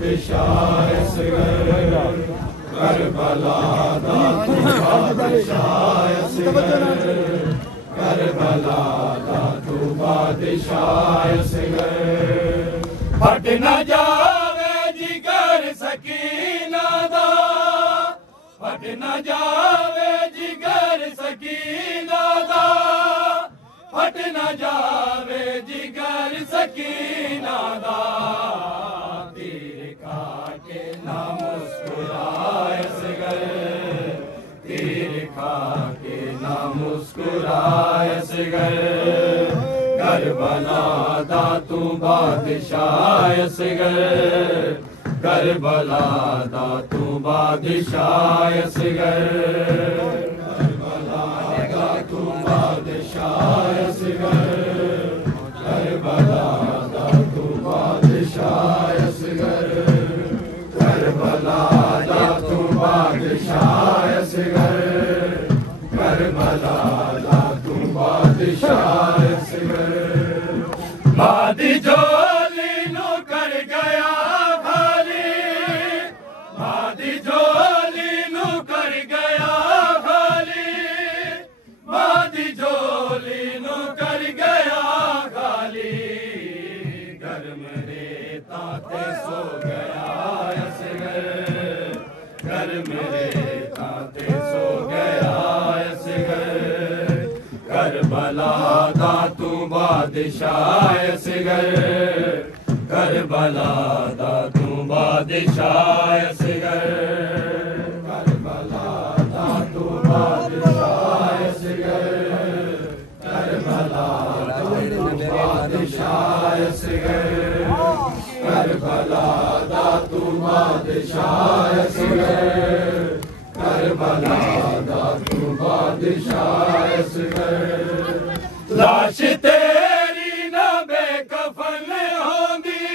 بادشاہ اصغر کربلا دا تو بادشاہ اصغر کربلا دا تو بادشاہ اصغر پھٹ نہ جاوے جگر سکینہ دا پھٹ نہ جاوے جگر سکینہ دا پھٹ نہ جاوے جگر سکینہ دا تیر کھا کے نہ مسکرائے اصغر تیر کھا کے نہ مسکرائے اصغر کربلا دا تو بادشاہ اصغر کربلا دا تو بادشاہ اصغر کربلا دا تو بادشاہ اصغر کربلا دا تو بادشاہ اصغر کربلا دا تو بادشاہ اصغر کربلا دا تو بادشاہ اصغر مادی جھولی نو کر گیا خالی مادی جھولی نو کر گیا خالی مادی جھولی نو کر گیا خالی گرم ریتا تے سو گیا اصغر گرم ریتا تے سو گیا اصغر کربلا دا تو بادشاہ اصغر کربلا دا تو بادشاہ اصغر کربلا دا تو بادشاہ اصغر کربلا دا تو بادشاہ اصغر کربلا دا تو بادشاہ اصغر کربلا دا تو بادشاہ اصغر لاش تیری نہ بے کفن ہوگی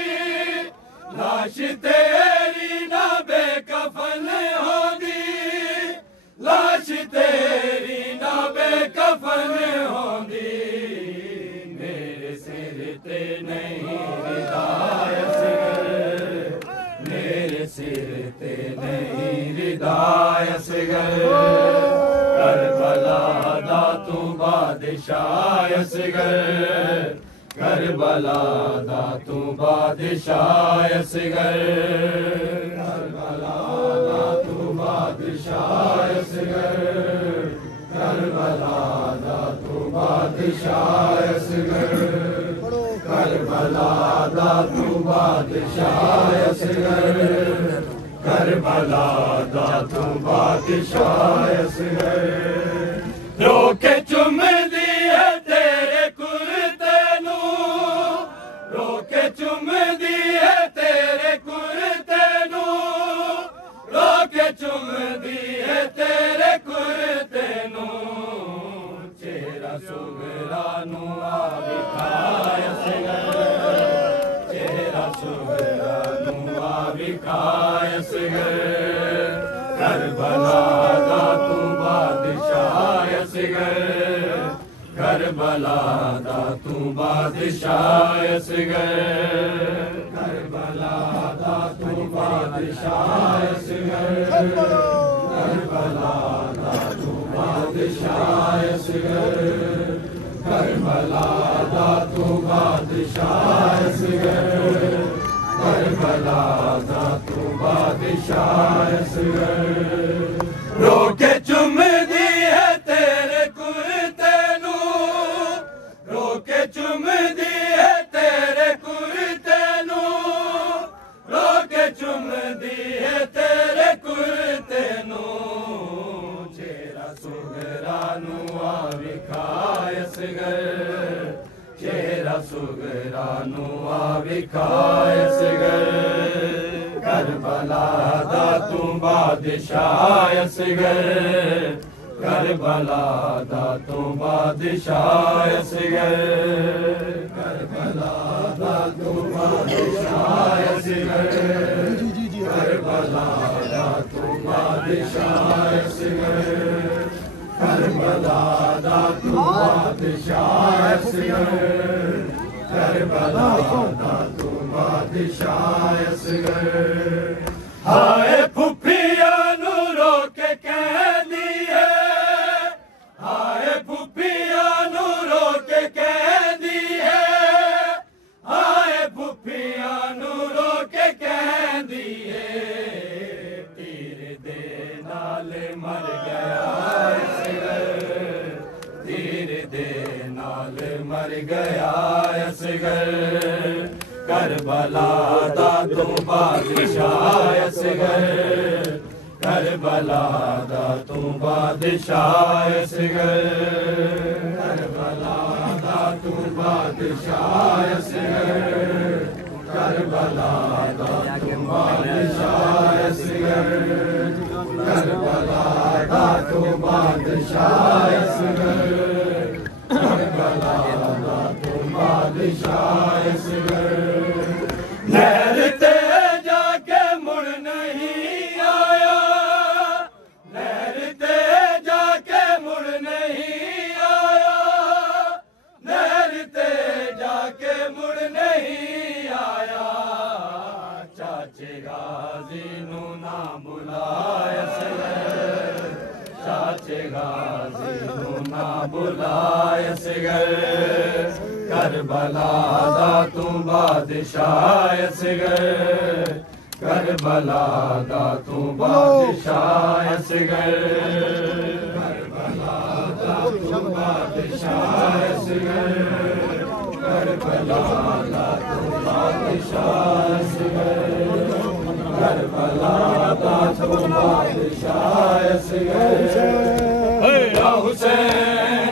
لاش تیری نہ بے کفن ہوگی لاش تیری نہ بے کفن ہوگی میرے سر تے نہیں ردائے اصغر میرے سر تے نہیں ردائے اصغر کربلا دا تو بادشاہ اصغر کربلا دا تو بادشاہ اصغر کربلا دا تو بادشاہ اصغر کربلا دا تو بادشاہ اصغر کربلا دا تو بادشاہ اصغر کربلا دا تو بادشاہ اصغر رو کے چم دیے تیرے کرتے نو رو کے چم دیے تیرے کرتے نو رو کے چم دیے تیرے کرتے نو چہرہ سغرا نو آبی کھائے اصغر چہرہ سغرا نو آبی کھائے اصغر کربلا دا تو بادشاہ اصغر کربلا دا تو بادشاہ اصغر کربلا دا تو بادشاہ اصغر کربلا دا تو بادشاہ اصغر کربلا دا تو بادشاہ اصغر کربلا دا تو بادشاہ اصغر رو کے چم دیے تیرے کرتے نو رو کے چم دیے تیرے کرتے نو رو کے چم دیے تیرے کرتے نو چہرہ سغرا نو آبی کھائے اصغر چہرہ سغرا نو آبی کھائے اصغر کربلا دا تو بادشاہ اصغر کربلا دا تو بادشاہ اصغر کربلا دا تو بادشاہ اصغر کربلا دا تو بادشاہ اصغر کربلا دا تو بادشاہ اصغر کربلا دا تو بادشاہ اصغر ہائے پھپھیا نو رو کے کہندی ہے ہائے پھپھیا نو رو کے کہندی ہے ہائے پھپھیا نو رو کے کہندی ہے تیر دے نال مر گیا تیر دے نال مر گیا اصغر کربلا دا تو بادشاہ اصغر کربلا دا تو بادشاہ اصغر کربلا دا تو بادشاہ اصغر کربلا دا تو بادشاہ اصغر کربلا دا تو بادشاہ اصغر کربلا دا تو بادشاہ اصغر نہر تے جا کے مڑ نہیں آیا نہر تے جا کے مڑ نہیں آیا نہر تے جا کے مڑ نہیں آیا چاچے غازی نو نہ بلایا اصغر چاچے غازی نو نہ بلایا اصغر کربلا دا تو بادشاہ اصغر کربلا دا تو بادشاہ اصغر کربلا دا تو بادشاہ اصغر کربلا دا تو بادشاہ اصغر کربلا دا تو بادشاہ اصغر یا حسین